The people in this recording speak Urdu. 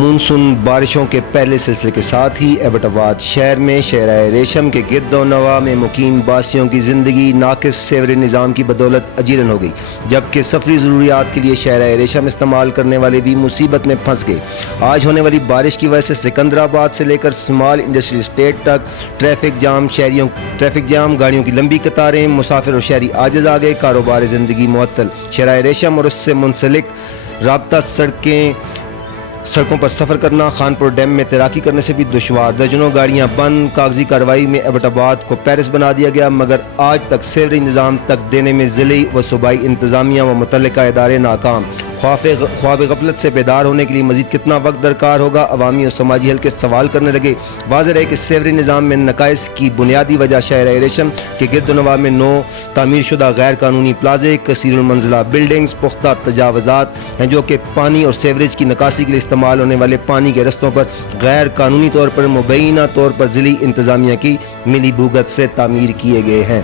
مونسون بارشوں کے پہلے سلسلے کے ساتھ ہی ایبٹ آباد شہر میں شہرہ ریشم کے گرد و نواح میں مقیم باسیوں کی زندگی ناقص سیوریج نظام کی بدولت اجیرن ہو گئی، جبکہ سفری ضروریات کے لیے شہرہ ریشم استعمال کرنے والے بھی مصیبت میں پھنس گئے۔ آج ہونے والی بارش کی وجہ سے سکندرآباد سے لے کر اسمال انڈسٹریل اسٹیٹ تک ٹریفک جام، گاڑیوں کی لمبی قطاریں، مسافر اور شہری عاجز آ گئے، کاروبار زندگی معطل۔ شہرہ ریشم اور اس سے منسلک رابطہ سڑکوں پر سفر کرنا، خانپور ڈیم میں تیراکی کرنے سے بھی دشوار، درجنوں گاڑیاں بند۔ کاغذی کارروائی میں ایبٹ آباد کو پیرس بنا دیا گیا، مگر آج تک سیوریج نظام تک دینے میں ضلعی و صوبائی انتظامیہ و متعلقہ ادارے ناکام۔ خواب غفلت سے بیدار ہونے کے لیے مزید کتنا وقت درکار ہوگا؟ عوامی اور سماجی حلقے سوال کرنے لگے۔ واضح ہے کہ سیوریج نظام میں نقائص کی بنیادی وجہ شہرہ ریشم کے گرد و نواح میں نو تعمیر شدہ غیر قانونی پلازے، کثیر المنزلہ بلڈنگز، پختہ تجاوزات ہیں جو کہ پانی اور سیوریج کی نکاسی کے لیے استعمال ہونے والے پانی کے رستوں پر غیر قانونی طور پر مبینہ طور پر ضلعی انتظامیہ کی ملی بھگت سے تعمیر کیے گئے ہیں۔